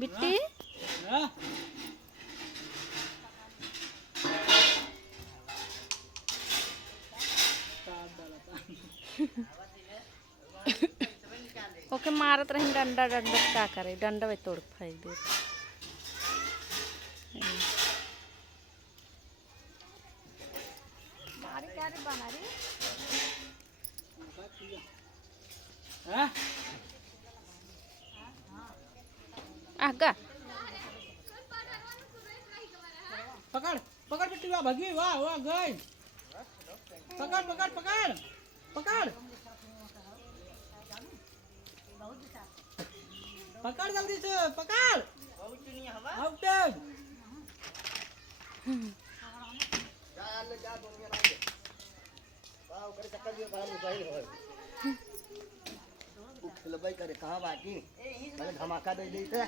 बिट्टी okay मारत रही डंडा डंडा क्या करे डंडा में तोड़ फेंक दे मारी क्या रे बना रही आगा पकड़ पकड़ बिट्टी वाह भगी वाह वाह गई पकड़ पकड़ पकड़ पकड़ पकड़ जल्दी से पकड़ आउट जा दुनिया ना वाह करे चक्कर भी बाहर निकल हो खेलबाई करे कहां बाकी मैंने धमाका दे दी थे